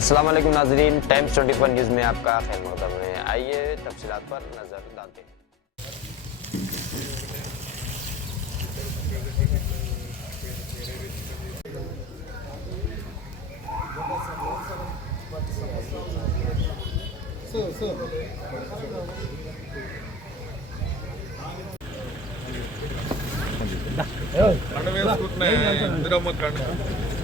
अस्सलाम वालेकुम नाजरीन टाइम्स 24 न्यूज़ में आपका खैर मकदम है आइए तफसीलात पर नज़र डालते हैं కండ వేసుకుంటున్నాయి ఇందిరమ్మ కండ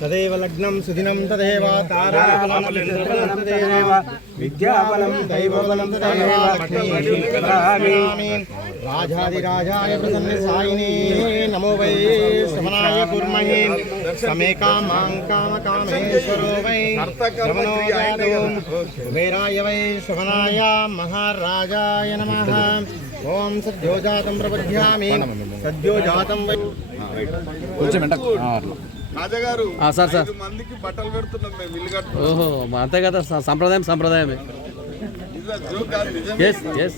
తదేవ లగ్నం సుదినం తదేవ తారాబలం తదేవ విద్యాబలం దైవబలం తదేవ లక్ష్మీ రాజాదిరాజాయ ప్రసన్న సాయినే నమో వై శమనాయ కుర్మహే సమే కామాం కామ కామేశ్వరో వై రమణో జాతో కుబేరాయ వై శమనాయ మహారాజాయ నమః. ఓం సద్యోజాతం ప్రపద్యామి సద్యోజాతం వై రాజాగారు ఆ, సార్, సార్. ఐదు మందికి బట్టలు పెడుతున్నాం మేము ఇల్లు కట్టు ఓహో అంతే కదా సంప్రదాయం సంప్రదాయమే. ఎస్ ఎస్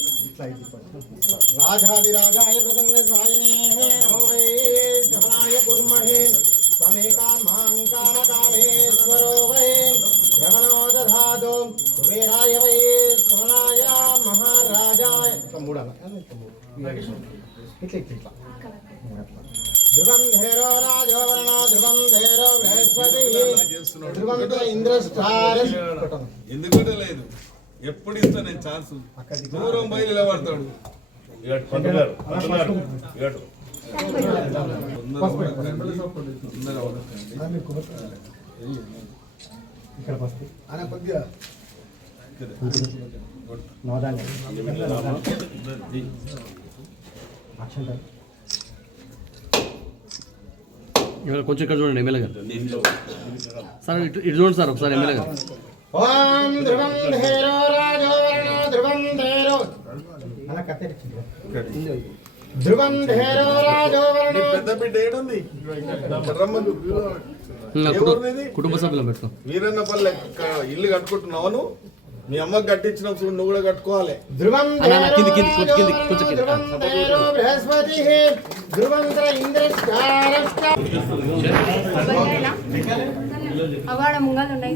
రాజాదిరాజాయ ప్రసన్న సాయినే నమో వై శమనాయ కుర్మహే సమే కామాం కామ కామేశ్వరో వై రమణో దధాతు కుబేరాయ వై శమనాయ మహారాజాయ మూడాల ఇట్లా ఇట్లా ఇట్లా ధ్రువం ధేరో రాజో వర్ణో ధ్రువం ధేరో బృహస్పతి ధ్రువం ఇంద్రస్టార ఎందుకంటే లేదు? ఎప్పుడు ఇస్తా నేను ఛాన్స్ దూరం పోయి నిలబడతాడు. ఇక్కడ ఆయన కొద్దిగా. కొంచెం ఇక్కడ చూడండి ఎమ్మెల్యే గారు. సార్ ఇటు ఇటు చూడండి సార్ ఒకసారి ఎమ్మెల్యే గారు. ఓం ధ్రువం ధేరో రాజో వర్ణో ధ్రువం ధేరో. అన్న కత్తెరిచింది ధ్రువం ధేరో రాజో వర్ణో. పెద్ద బిడ్డ ఏడుంది? కుటుంబ సభ్యులు పెట్టుకో వీరన్నపల్లి క- ఇల్లు కట్టుకుంటున్నావు నువ్వు? మీ అమ్మకి కట్టించిన చూడు నువ్వు కూడా కట్టుకోవాలి. ధ్రువం బృహస్పతి ధ్రువంతర ఇంద్రస్టారస్ట అవాడ ముంగలు ఉన్నాయి.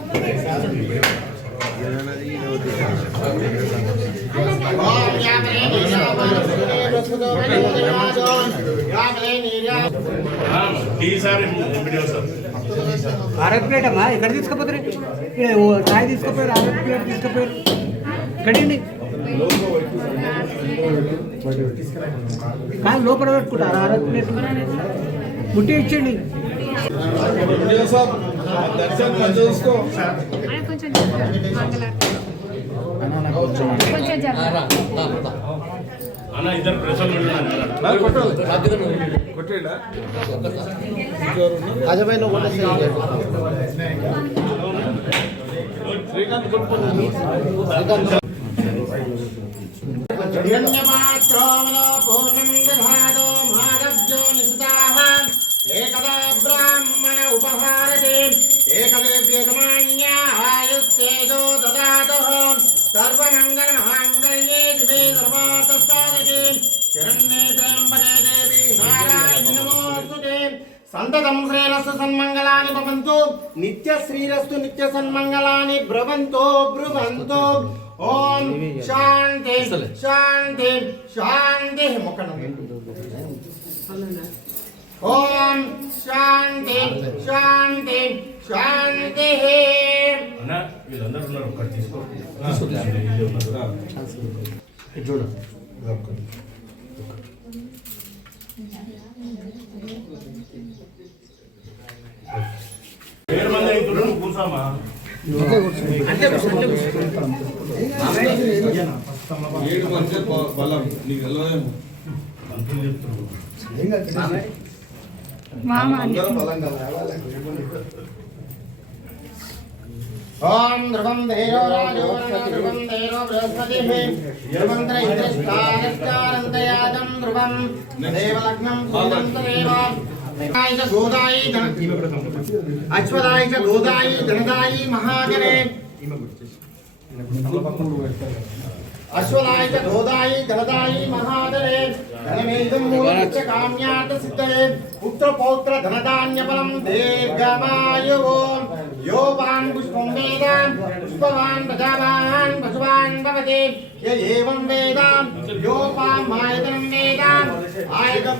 ఓం యామనే నీరావే ప్రస్తుతో వై రాజో యామనే నీరా ఈసారి ఎంపీడీ సార్. ఆర్ఎఫ్ ప్లేట్ అమ్మా ఎక్కడ తీసుకుపోతారు? ఇక్కడ ఓ చాయ్ తీసుకుపోయారు ఆర్ఎఫ్ ప్లేట్ తీసుకుపోయారు. ఇక్కడండి కాదు లోపల పెట్టుకుంటారు? ఆర్ఎఫ్ ప్లేట్ ముట్టి ఇచ్చండి చూసుకో. కొంచెం అన్న ఇద్దరు శ్రీకాంత్ పూర్ణం ఏకదా బ్రాహ్మణ ఉపహారతే ఏకదేవ్యజమాన్యా ఆయుస్తేజో దదాతః. సర్వమంగళమాంగళ్యే దివే సర్వార్థసాధకే శరణ్యే త్రయంబకే దేవి నారాయణి నమోస్తుతే. సంతతం శ్రీరస్తు సన్మంగళాని భవంతు. నిత్య శ్రీరస్తు నిత్య సన్మంగళాని బ్రవంతో బ్రువంతో ఓం శాంతి శాంతి శాంతి. మొక్కను ఓం శాంతి శాంతి శాంతి. అన్న వీళ్ళందరూ ఉన్నారు ఒకటి తీసుకో. ఇటు చూడు పేరు మంది అవుతుండ్రు నువ్వు కూర్చోమా? ఏడు మంచి బలం నీకు తెలియదేమో మంత్రులు చెప్తున్నారు. మామ అని. అందరం బలంగా ఓం ధ్రువం దేవో రాజో ధ్రువం దేవో బృహస్పతిః ధ్రువంతర ఇంద్రస్థానస్కారంతయాజం ధ్రువం. దేవలగ్నం పూజంతరేవ అశ్వదాయి చ గోదాయి ధన గోదాయి ధనదాయి మహాగణే అశ్వదాయి చ గోదాయి ధనదాయి మహాదరే ధనమేదం మూలచ్చ కామ్యార్థ సిద్ధయే పుత్ర పౌత్ర ధనధాన్య బలం దీర్ఘమాయువో యోవాన్ పుష్పం వేద పుష్పవాన్ ప్రజావాన్ పశువాన్ భవతి ఏం ఏవం వేద యోపాం ఆయతనం వేద ఆయతం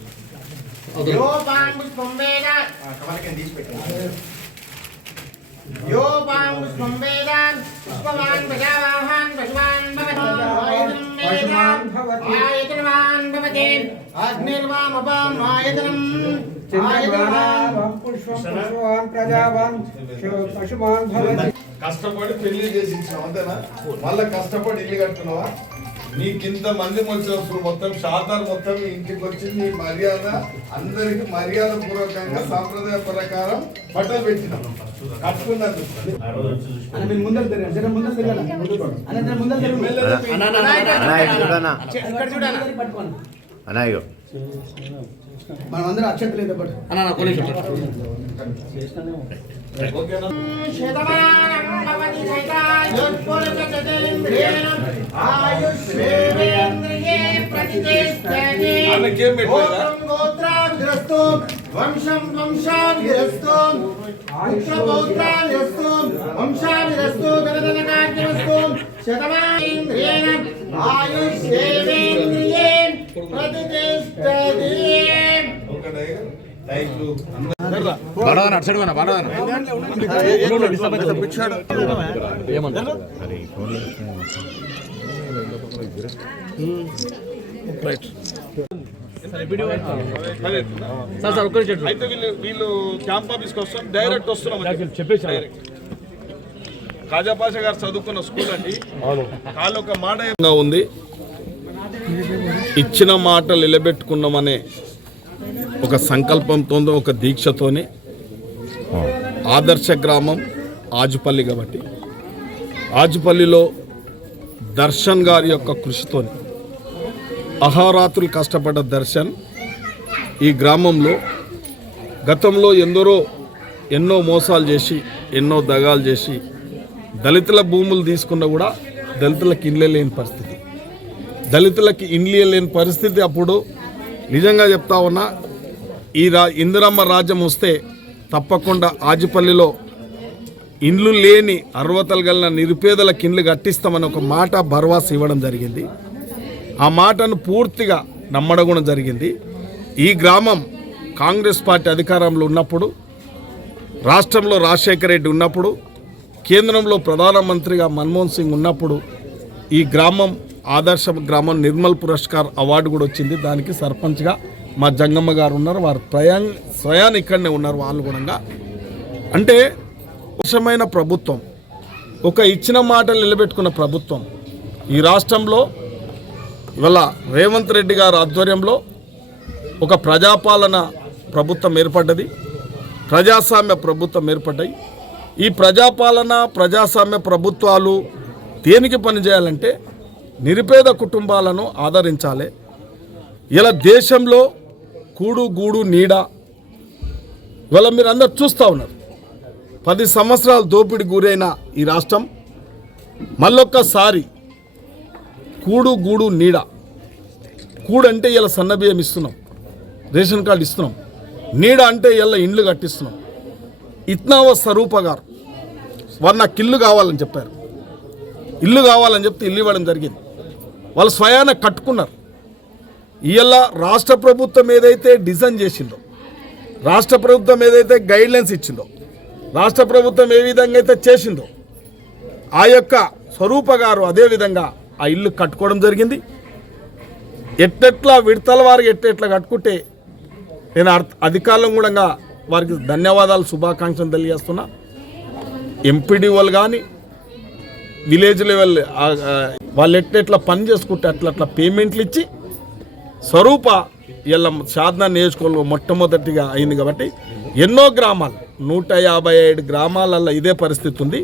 యో బాంబు స్పంభేద కమలకం తీసి పెట్టండి. యో కష్టపడి పెళ్ళి చేసి అంతేనా? మళ్ళీ కష్టపడి ఇల్లు కట్టుకున్నావా? నీకింత మంది వచ్చినప్పుడు మొత్తం శాతాలు మొత్తం ఇంటికి వచ్చి నీ మర్యాద అందరికి మర్యాద పూర్వకంగా సాంప్రదాయ ప్రకారం బట్టలు పెట్టినాం. మీరు ముందర తిరగండి. ముందర తిరగండి. తిరగండి. పట్టుకోండి. మనం అందరం అక్షంతలేదు ఓకేనా? వంశం వంశాభిరస్తు పుత్రపౌత్రాభిరస్తు వంశాభిరస్తు ధనధనకార్యమస్తు శతమానేంద్రియేణ ఆయుష్యేంద్రియే ప్రతిష్టతి ఓకే థ్యాంక్ అటు సైడ్ సార్ సార్ ఒక్కరి చెట్టు అయితే వీళ్ళు వీళ్ళు క్యాంప్ ఆఫీస్కి వస్తాం డైరెక్ట్ వస్తున్నాం చెప్పేసి డైరెక్ట్. కాజాపాష గారు చదువుకున్న స్కూల్ అండి. కాళ్ళు ఒక మాట ఉంది. ఇచ్చిన మాట నిలబెట్టుకున్నామనే ఒక సంకల్పంతో ఒక దీక్షతోనే ఆదర్శ గ్రామం ఆజుపల్లి కాబట్టి. ఆజుపల్లిలో దర్శన్ గారి యొక్క కృషితోని అహోరాత్రులు కష్టపడ్డ దర్శన్ ఈ గ్రామంలో గతంలో ఎందరో ఎన్నో మోసాలు చేసి ఎన్నో దగాలు చేసి దళితుల భూములు తీసుకున్నా కూడా దళితులకు ఇండ్లే లేని పరిస్థితి. దళితులకి ఇండ్లే లేని పరిస్థితి అప్పుడు నిజంగా చెప్తా ఉన్నా ఈ రా ఇందిరమ్మ రాజ్యం వస్తే తప్పకుండా ఆజిపల్లిలో ఇండ్లు లేని అర్వతలు గల నిరుపేదలకు ఇండ్లు కట్టిస్తామని ఒక మాట భరవాస ఇవ్వడం జరిగింది. ఆ మాటను పూర్తిగా నమ్మడం కూడా జరిగింది. ఈ గ్రామం కాంగ్రెస్ పార్టీ అధికారంలో ఉన్నప్పుడు రాష్ట్రంలో రాజశేఖర రెడ్డి ఉన్నప్పుడు కేంద్రంలో ప్రధానమంత్రిగా మన్మోహన్ సింగ్ ఉన్నప్పుడు ఈ గ్రామం ఆదర్శ గ్రామం నిర్మల్ పురస్కార్ అవార్డు కూడా వచ్చింది. దానికి సర్పంచ్గా మా జంగమ్మ గారు ఉన్నారు. వారు ప్రయాణ స్వయాన్ ఇక్కడనే ఉన్నారు వాళ్ళు కూడా. అంటే అవసరమైన ప్రభుత్వం ఒక ఇచ్చిన మాట నిలబెట్టుకున్న ప్రభుత్వం. ఈ రాష్ట్రంలో ఇవాళ రేవంత్ రెడ్డి గారి ఆధ్వర్యంలో ఒక ప్రజాపాలన ప్రభుత్వం ఏర్పడ్డది. ప్రజాస్వామ్య ప్రభుత్వం ఏర్పడ్డాయి. ఈ ప్రజాపాలన ప్రజాస్వామ్య ప్రభుత్వాలు దేనికి పనిచేయాలంటే నిరుపేద కుటుంబాలను ఆదరించాలి. ఇలా దేశంలో కూడు గూడు నీడ ఇవాళ మీరు అందరు చూస్తూ ఉన్నారు. పది సంవత్సరాలు దోపిడి గురైన ఈ రాష్ట్రం మళ్ళొక్కసారి కూడు గూడు నీడ. కూడు అంటే ఇలా సన్నబియ్యం ఇస్తున్నాం రేషన్ కార్డు ఇస్తున్నాం. నీడ అంటే ఇలా ఇండ్లు కట్టిస్తున్నాం. ఇత్నావ స్వరూప గారు వారు నాకు ఇల్లు కావాలని చెప్పారు. ఇల్లు కావాలని చెప్తే ఇల్లు ఇవ్వడం జరిగింది. వాళ్ళు స్వయాన కట్టుకున్నారు. ఇవాళ రాష్ట్ర ప్రభుత్వం ఏదైతే డిజైన్ చేసిందో రాష్ట్ర ప్రభుత్వం ఏదైతే గైడ్లైన్స్ ఇచ్చిందో రాష్ట్ర ప్రభుత్వం ఏ విధంగా అయితే చేసిందో ఆ యొక్క స్వరూప గారు అదేవిధంగా ఆ ఇల్లు కట్టుకోవడం జరిగింది. ఎట్టెట్లా విడతల వారికి ఎట్టెట్లా కట్టుకుంటే నేను అర్థ- అధికారులను కూడా వారికి ధన్యవాదాలు శుభాకాంక్షలు తెలియజేస్తున్నా. ఎంపీడీఓలు కానీ విలేజ్ లెవెల్ ఆ, వాళ్ళు పని చేసుకుంటే అట్లా అట్లా పేమెంట్లు ఇచ్చి స్వరూప ఇలా సాధన నియోజకవర్గంలో మొట్టమొదటిగా అయింది కాబట్టి ఎన్నో గ్రామాలు నూట యాభై ఏడు గ్రామాలలో ఇదే పరిస్థితి ఉంది.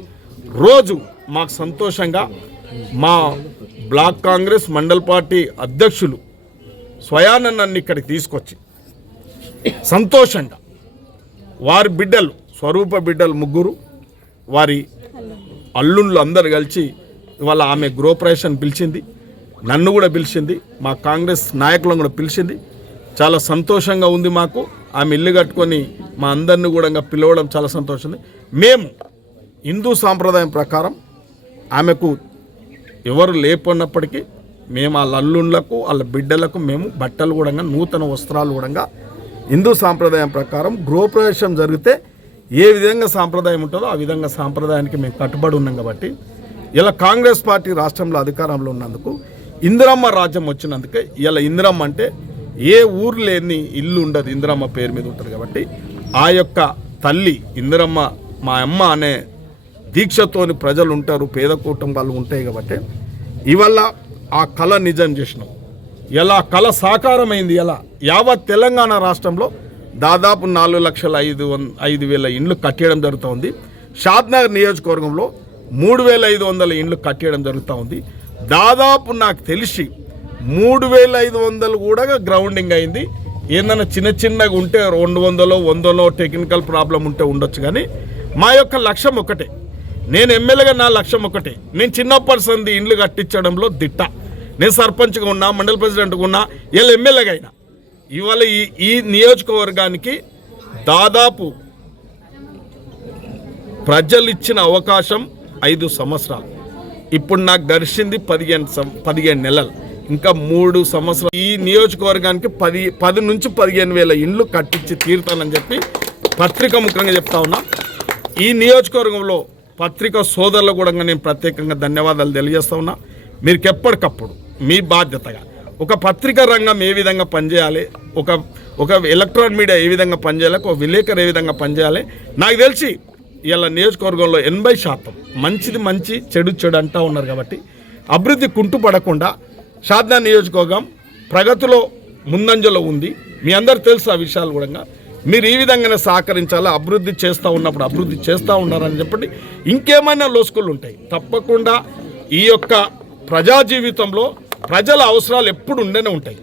రోజు మాకు సంతోషంగా మా బ్లాక్ కాంగ్రెస్ మండల్ పార్టీ అధ్యక్షులు స్వయాన నన్ను ఇక్కడికి తీసుకొచ్చి సంతోషంగా వారి బిడ్డలు స్వరూప బిడ్డలు ముగ్గురు వారి అల్లుళ్ళు అందరు కలిసి ఇవాళ ఆమె గృహప్రవేశం పిలిచింది. నన్ను కూడా పిలిచింది. మా కాంగ్రెస్ నాయకులను కూడా పిలిచింది. చాలా సంతోషంగా ఉంది మాకు. ఆమె ఇల్లు కట్టుకొని మా అందరిని కూడా ఇంకా పిలవడం చాలా సంతోషం ఉంది. మేము హిందూ సాంప్రదాయం ప్రకారం ఆమెకు ఎవరు లేపన్నప్పటికీ మేము వాళ్ళ అల్లుళ్ళకు వాళ్ళ బిడ్డలకు మేము బట్టలు కూడా నూతన వస్త్రాలు కూడా హిందూ సాంప్రదాయం ప్రకారం గృహప్రవేశం జరిగితే ఏ విధంగా సాంప్రదాయం ఉంటుందో ఆ విధంగా సాంప్రదాయానికి మేము కట్టుబడి ఉన్నాం కాబట్టి ఇలా కాంగ్రెస్ పార్టీ రాష్ట్రంలో అధికారంలో ఉన్నందుకు ఇందిరమ్మ రాజ్యం వచ్చినందుకే ఇలా ఇందిరమ్మ అంటే ఏ ఊరు లేని ఇల్లు ఉండదు ఇందిరమ్మ పేరు మీద ఉంటుంది కాబట్టి ఆ యొక్క తల్లి ఇందిరమ్మ మా అమ్మ అనే దీక్షతోని ప్రజలు ఉంటారు పేద కుటుంబాలు ఉంటాయి కాబట్టి ఇవల్ల ఆ కళ నిజం చేసినాం. ఎలా కళ సాకారమైంది ఎలా? యావత్ తెలంగాణ రాష్ట్రంలో దాదాపు నాలుగు లక్షల ఐదు ఐదు వేల ఇండ్లు కట్టేయడం జరుగుతూ ఉంది షాద్నగర్ నియోజకవర్గంలో మూడు వేల ఐదు వందల ఇండ్లు కట్టేయడం జరుగుతూ ఉంది దాదాపు నాకు తెలిసి మూడు వేల ఐదు వందలు కూడా గ్రౌండింగ్ అయింది. ఏందన్నా చిన్న చిన్నగా ఉంటే రెండు వందలో వందలో టెక్నికల్ ప్రాబ్లం ఉంటే ఉండొచ్చు కానీ మా యొక్క లక్ష్యం ఒకటే. నేను ఎమ్మెల్యేగా నా లక్ష్యం ఒకటే. నేను చిన్నప్పటి సంది ఇండ్లు కట్టించడంలో దిట్ట. నేను సర్పంచ్గా ఉన్నా మండల ప్రెసిడెంట్గా ఉన్నా వీళ్ళు ఎమ్మెల్యేగా అయినా. ఇవాళ ఈ ఈ నియోజకవర్గానికి దాదాపు ప్రజలు ఇచ్చిన అవకాశం ఐదు సంవత్సరాలు. ఇప్పుడు నాకు దర్శింది పదిహేను సం పదిహేను నెలలు. ఇంకా మూడు సంవత్సరాలు. ఈ నియోజకవర్గానికి పది పది నుంచి పదిహేను వేల ఇండ్లు కట్టించి తీరుతానని చెప్పి పత్రిక ముఖ్యంగా చెప్తా ఉన్నా. ఈ నియోజకవర్గంలో పత్రిక సోదరులు కూడా నేను ప్రత్యేకంగా ధన్యవాదాలు తెలియజేస్తా ఉన్నా. మీరు ఎప్పటికప్పుడు మీ బాధ్యతగా ఒక పత్రికా రంగం ఏ విధంగా పనిచేయాలి? ఒక ఒక ఎలక్ట్రాన్ మీడియా ఏ విధంగా పనిచేయాలి? ఒక విలేకరు ఏ విధంగా పనిచేయాలి? నాకు తెలిసి ఇలా నియోజకవర్గంలో ఎనభై శాతం మంచిది మంచి చెడు చెడు అంటూ ఉన్నారు కాబట్టి అభివృద్ధి కుంటుపడకుండా షాద్నా నియోజకవర్గం ప్రగతిలో ముందంజలో ఉంది. మీ అందరు తెలుసు ఆ విషయాలు కూడా. మీరు ఈ విధంగానే సహకరించాలి? అభివృద్ధి చేస్తూ ఉన్నప్పుడు అభివృద్ధి చేస్తూ ఉన్నారని చెప్పండి. ఇంకేమైనా లోసుకులు ఉంటాయి. తప్పకుండా ఈ యొక్క ప్రజా జీవితంలో ప్రజల అవసరాలు ఎప్పుడు ఉండనే ఉంటాయి.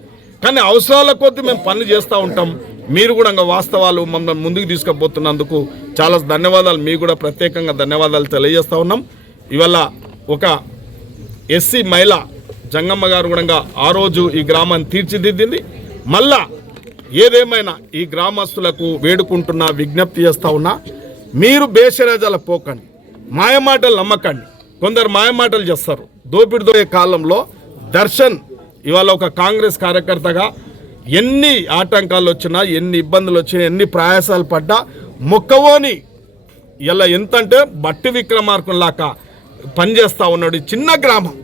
కానీ అవసరాల కొద్దీ మేము పనులు చేస్తూ ఉంటాం. మీరు కూడా ఇంకా వాస్తవాలు మమ్మల్ని ముందుకు తీసుకుపోతున్నందుకు చాలా ధన్యవాదాలు. మీకు కూడా ప్రత్యేకంగా ధన్యవాదాలు తెలియజేస్తూ ఉన్నాం. ఇవాళ ఒక ఎస్సీ మహిళ జంగమ్మ గారు కూడా ఆ రోజు ఈ గ్రామాన్ని తీర్చిదిద్దింది. మళ్ళా ఏదేమైనా ఈ గ్రామస్తులకు వేడుకుంటున్నా విజ్ఞప్తి చేస్తూ ఉన్నా మీరు బేషరాజాల పోకండి. మాయమాటలు నమ్మకండి. కొందరు మాయమాటలు చేస్తారు. దోపిడి దోయే కాలంలో దర్శన్ ఇవాళ ఒక కాంగ్రెస్ కార్యకర్తగా ఎన్ని ఆటంకాలు వచ్చినా ఎన్ని ఇబ్బందులు వచ్చినా ఎన్ని ప్రయాసాలు పడ్డా మొక్కవోని ఇలా ఎంతంటే బట్టి విక్రమార్కం లాగా పనిచేస్తూ ఉన్నాడు ఈ చిన్న గ్రామం.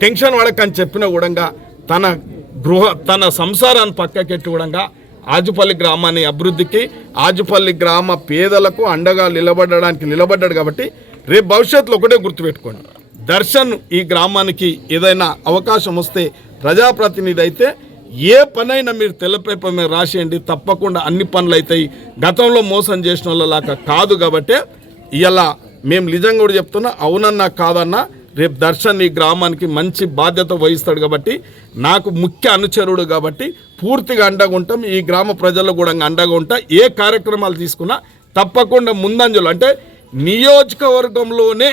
టెన్షన్ పడకని చెప్పిన కూడా తన గృహ తన సంసారాన్ని పక్కకెట్టి కూడా ఆజుపల్లి గ్రామాన్ని అభివృద్ధికి ఆజుపల్లి గ్రామ పేదలకు అండగా నిలబడడానికి నిలబడ్డాడు కాబట్టి రేపు భవిష్యత్తులో ఒకటే గుర్తుపెట్టుకోండి. దర్శన్ ఈ గ్రామానికి ఏదైనా అవకాశం వస్తే ప్రజాప్రతినిధి అయితే ఏ పనైనా మీరు తెల్ల పేపర్ మీద రాసేయండి. తప్పకుండా అన్ని పనులు అవుతాయి గతంలో మోసం చేసిన వాళ్ళలాగా కాదు కాబట్టి ఇలా మేము నిజంగా కూడా చెప్తున్నా అవునన్నా కాదన్నా రేపు దర్శన్ ఈ గ్రామానికి మంచి బాధ్యత వహిస్తాడు కాబట్టి నాకు ముఖ్య అనుచరుడు కాబట్టి పూర్తిగా అండగా ఉంటాం. ఈ గ్రామ ప్రజలు కూడా అండగా ఉంటా. ఏ కార్యక్రమాలు తీసుకున్నా తప్పకుండా ముందంజలు. అంటే నియోజకవర్గంలోనే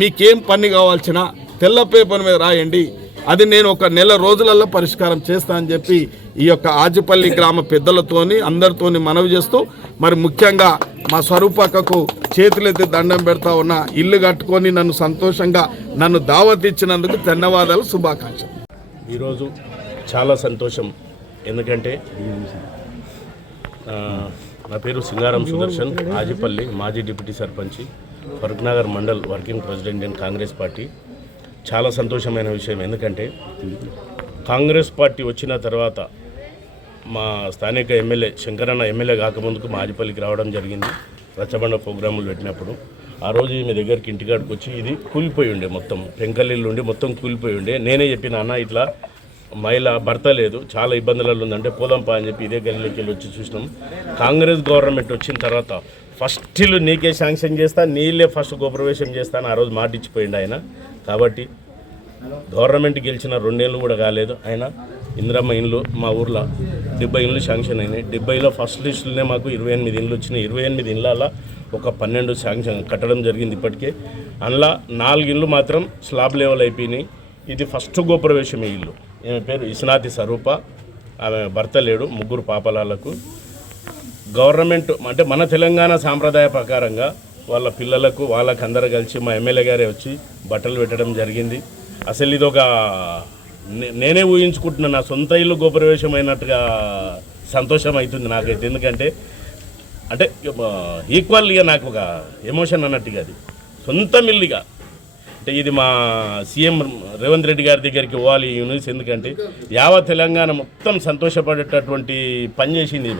మీకేం పని కావాల్సిన తెల్ల పేపర్ మీద రాయండి. అది నేను ఒక నెల రోజులలో పరిష్కారం చేస్తానని చెప్పి ఈ యొక్క ఆజిపల్లి గ్రామ పెద్దలతోని అందరితోని మనవి చేస్తూ మరి ముఖ్యంగా మా స్వరూపకకు చేతులెత్తి దండం పెడతా ఉన్న ఇల్లు కట్టుకొని నన్ను సంతోషంగా నన్ను దావత్ ఇచ్చినందుకు ధన్యవాదాలు శుభాకాంక్షలు. ఈరోజు చాలా సంతోషం. ఎందుకంటే నా పేరు సింగారం సుదర్శన్ ఆజిపల్లి మాజీ డిప్యూటీ సర్పంచి. Farooqnagar mandal working president and Congress party. చాలా సంతోషమైన విషయం ఎందుకంటే కాంగ్రెస్ పార్టీ వచ్చిన తర్వాత మా స్థానిక ఎమ్మెల్యే శంకరన్న ఎమ్మెల్యే కాకముందుకు మాజిపల్లికి రావడం జరిగింది రచ్చబండ ప్రోగ్రాములు పెట్టినప్పుడు. ఆ రోజు మీ దగ్గరికి ఇంటికాడికి వచ్చి ఇది కూలిపోయి ఉండే మొత్తం పెంకల్లిల్లు ఉండి మొత్తం కూలిపోయి ఉండే. నేనే చెప్పిన అన్న ఇట్లా మహిళ భర్త లేదు చాలా ఇబ్బందులలో ఉందంటే పోదాంపా అని చెప్పి ఇదే గల్లీలోకి వెళ్ళి వచ్చి చూసినాం. కాంగ్రెస్ గవర్నమెంట్ వచ్చిన తర్వాత ఫస్ట్ ఇల్లు నీకే శాంక్షన్ చేస్తా నీళ్ళే ఫస్ట్ గోప్రవేశం చేస్తాను ఆ రోజు మాట ఇచ్చిపోయింది ఆయన. కాబట్టి గవర్నమెంట్ గెలిచిన రెండేళ్ళు కూడా కాలేదు. ఆయన ఇందిరమ్మ ఇండ్లు మా ఊర్లో డెబ్బై ఇండ్లు శాంక్షన్ అయినాయి. డెబ్బైలో ఫస్ట్ లిస్టులోనే మాకు ఇరవై ఎనిమిది ఇండ్లు వచ్చినాయి. ఇరవై ఎనిమిది ఇండ్లలో ఒక పన్నెండు శాంక్షన్ కట్టడం జరిగింది ఇప్పటికే. అందులో నాలుగు ఇండ్లు మాత్రం స్లాబ్ లెవెల్ అయిపోయినాయి. ఇది ఫస్ట్ గోప్రవేశం ఈ ఇల్లు. ఈమె పేరు ఇస్నాతి స్వరూప. ఆమె భర్త లేడు ముగ్గురు పాపలాలకు. గవర్నమెంట్ అంటే మన తెలంగాణ సాంప్రదాయ ప్రకారంగా వాళ్ళ పిల్లలకు వాళ్ళకి అందరూ కలిసి మా ఎమ్మెల్యే గారే వచ్చి బట్టలు పెట్టడం జరిగింది. అసలు ఇది ఒక నేనే ఊహించుకుంటున్నా నా సొంత ఇల్లు గోప్రవేశం అయినట్టుగా సంతోషం అవుతుంది నాకైతే. ఎందుకంటే అంటే ఈక్వల్గా నాకు ఒక ఎమోషన్ అన్నట్టుగా అది. సొంత మిల్లిగా అంటే ఇది మా సీఎం రేవంత్ రెడ్డి గారి దగ్గరికి పోవాలి ఈ న్యూస్ ఎందుకంటే యావత్ తెలంగాణ మొత్తం సంతోషపడేటటువంటి పని చేసింది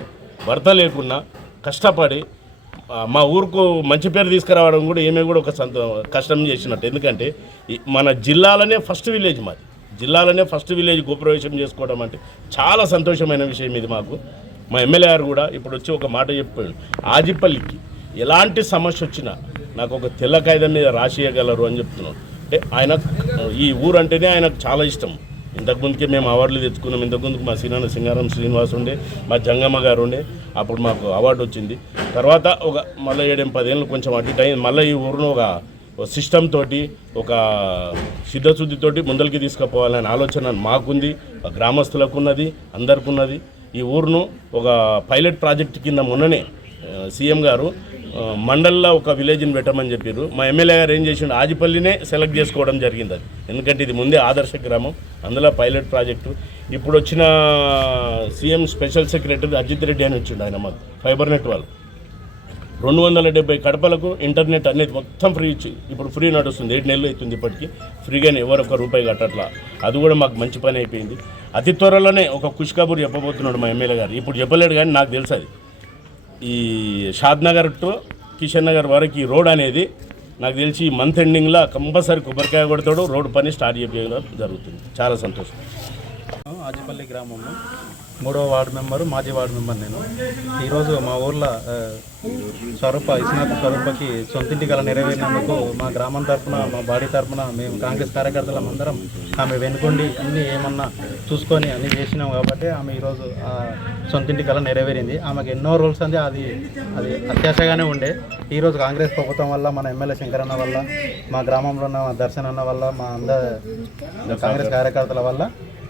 భర్త లేకున్నా కష్టపడి మా ఊరుకు మంచి పేరు తీసుకురావడం కూడా ఏమే కూడా ఒక సంతో కష్టం చేసినట్టు. ఎందుకంటే మన జిల్లాలోనే ఫస్ట్ విలేజ్ మాది. జిల్లాలోనే ఫస్ట్ విలేజ్ గోప్రవేశం చేసుకోవడం అంటే చాలా సంతోషమైన విషయం ఇది మాకు. మా ఎమ్మెల్యే గారు కూడా ఇప్పుడు వచ్చి ఒక మాట చెప్పాడు. ఆజిపల్లికి ఎలాంటి సమస్య వచ్చినా నాకు ఒక తెల్ల కాగితం మీద రాసియగలరు అని చెప్తున్నాడు. అంటే ఆయన ఈ ఊరు అంటేనే ఆయనకు చాలా ఇష్టం. ఇంతకుముందుకే మేము అవార్డులు తెచ్చుకున్నాం. ఇంతకుముందుకు మా సినాన సింగారం శ్రీనివాస్ ఉండే మా జంగమ్మ గారు ఉండే అప్పుడు మాకు అవార్డు వచ్చింది. తర్వాత ఒక మళ్ళీ ఏడేం పదేళ్ళు కొంచెం అటు అయింది. మళ్ళీ ఈ ఊరిని ఒక సిస్టమ్ తోటి ఒక సిద్ధశుద్ధితోటి ముందరికి తీసుకుపోవాలనే ఆలోచన మాకుంది. గ్రామస్తులకు ఉన్నది అందరికి ఉన్నది ఈ ఊరును ఒక పైలట్ ప్రాజెక్ట్ కింద మొన్ననే సీఎం గారు మండల్లో ఒక విలేజ్ని పెట్టమని చెప్పారు మా ఎమ్మెల్యే గారు ఏం చేసిండు ఆజిపల్లినే సెలెక్ట్ చేసుకోవడం జరిగింది అది. ఎందుకంటే ఇది ముందే ఆదర్శ గ్రామం అందులో పైలట్ ప్రాజెక్టు. ఇప్పుడు వచ్చిన CM special secretary Ajit Reddy అని వచ్చిండు ఆయన మాకు ఫైబర్ నెట్ వాళ్ళు. రెండు వందల డెబ్బై కడపలకు ఇంటర్నెట్ అనేది మొత్తం ఫ్రీ ఇచ్చి ఇప్పుడు ఫ్రీ నడుస్తుంది. ఏడు నెలలు అవుతుంది ఇప్పటికీ. ఫ్రీగానే ఎవరు ఒక రూపాయి కట్టట్లా. అది కూడా మాకు మంచి పని అయిపోయింది. అతి త్వరలోనే ఒక కుష్కాబూర్ చెప్పబోతున్నాడు మా ఎమ్మెల్యే గారు. ఇప్పుడు చెప్పలేడు కానీ నాకు తెలుసు అది. ఈ షాద్ నగర్ టు కిషన్ నగర్ వరకు ఈ రోడ్ అనేది నాకు తెలిసి ఈ మంత్ ఎండింగ్లో కంపల్సరీ కొబ్బరికాయ కొడతాడు రోడ్ పని స్టార్ట్ చేయడం జరుగుతుంది. చాలా సంతోషం. ఆజిపల్లి గ్రామంలో మూడవ వార్డు మెంబరు మాజీ వార్డు మెంబర్ నేను. ఈరోజు మా ఊర్లో స్వరూప ఇస్నాథ్ స్వరూపకి సొంతింటి కళ నెరవేరినందుకు మా గ్రామం తరఫున మా బాడీ తరఫున మేము కాంగ్రెస్ కార్యకర్తలం అందరం ఆమె వెనుకొండి అన్ని ఏమన్నా చూసుకొని అన్ని చేసినాం కాబట్టి ఆమె ఈరోజు సొంతింటి కళ నెరవేరింది. ఆమెకు ఎన్నో రూల్స్ అంది అది అది అత్యాశగానే ఉండే. ఈరోజు కాంగ్రెస్ ప్రభుత్వం వల్ల మన ఎమ్మెల్యే శంకరన్న వల్ల మా గ్రామంలో ఉన్న దర్శన్ అన్న వల్ల మా అందరు కాంగ్రెస్ కార్యకర్తల వల్ల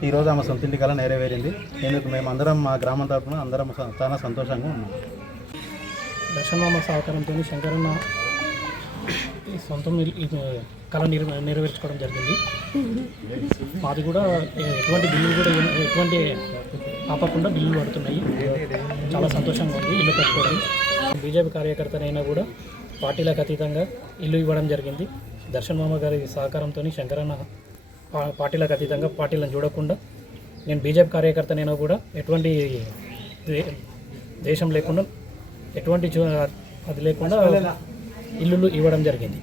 ఈరోజు ఆమె సొంతింటి కల నెరవేరింది. ఇందుకు మేము అందరం మా గ్రామం తరఫున అందరం స- చాలా సంతోషంగా ఉన్నాం. దర్శనమామ సహకారంతో శంకరన్న ఈ సొంతం కళ నెరవే నెరవేర్చుకోవడం జరిగింది. మాది కూడా ఎటువంటి బిల్లులు కూడా ఎటువంటి ఆపకుండా బిల్లులు పడుతున్నాయి. చాలా సంతోషంగా ఉంది ఇల్లు కట్టుకోవడం. బీజేపీ కార్యకర్తనైనా కూడా పార్టీలకు అతీతంగా ఇల్లు ఇవ్వడం జరిగింది. దర్శన్ మామ గారి సహకారంతో శంకరన్న పార్టీలకు అతీతంగా పార్టీలను చూడకుండా నేను బీజేపీ కార్యకర్తనైనా కూడా ఎటువంటి దేశం లేకుండా ఎటువంటి అది లేకుండా ఇల్లులు ఇవ్వడం జరిగింది.